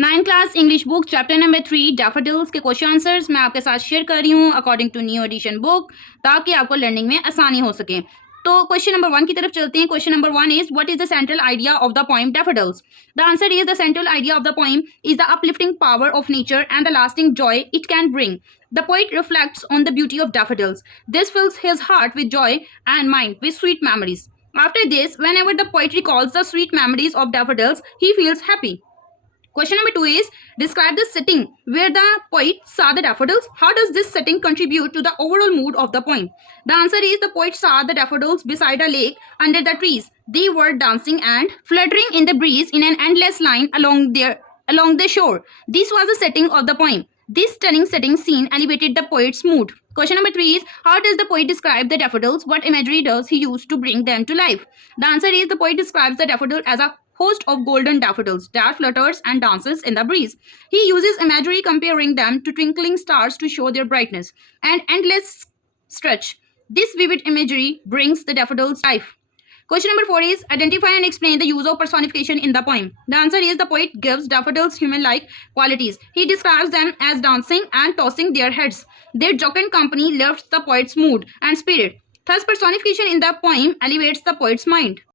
9 class English book chapter number 3 daffodils के question answers मैं आपके साथ शेयर कर रही हूँ according to new edition book, ताकि आपको लर्निंग में आसानी हो सके। तो क्वेश्चन नंबर 1 की तरफ चलते हैं। Question number 1 is what is the central idea of the poem daffodils. The answer is the central idea of the poem is the uplifting power of nature and the lasting Joy it can bring. The poet reflects on the beauty of daffodils. This fills his heart with joy and mind with sweet memories. After this, whenever the poet recalls the sweet memories of daffodils, he feels happy. Question number 2 is describe the setting where the poet saw the daffodils. How does this setting contribute to the overall mood of the poem? The answer is the poet saw the daffodils beside a lake under the trees. They were dancing and fluttering in the breeze in an endless line along the shore. This was the setting of the poem. This stunning setting scene elevated the poet's mood. Question number 3 is how does the poet describe the daffodils? What imagery does he use to bring them to life? The answer is the poet describes the daffodil as a host of golden daffodils that flutters and dances in the breeze. He uses imagery comparing them to twinkling stars to show their brightness and endless stretch. This vivid imagery brings the daffodils life. Question number 4 is identify and explain the use of personification in the poem. The answer is the poet gives daffodils human-like qualities. He describes them as dancing and tossing their heads. Their jocund company lifts the poet's mood and spirit. Thus, personification in the poem elevates the poet's mind.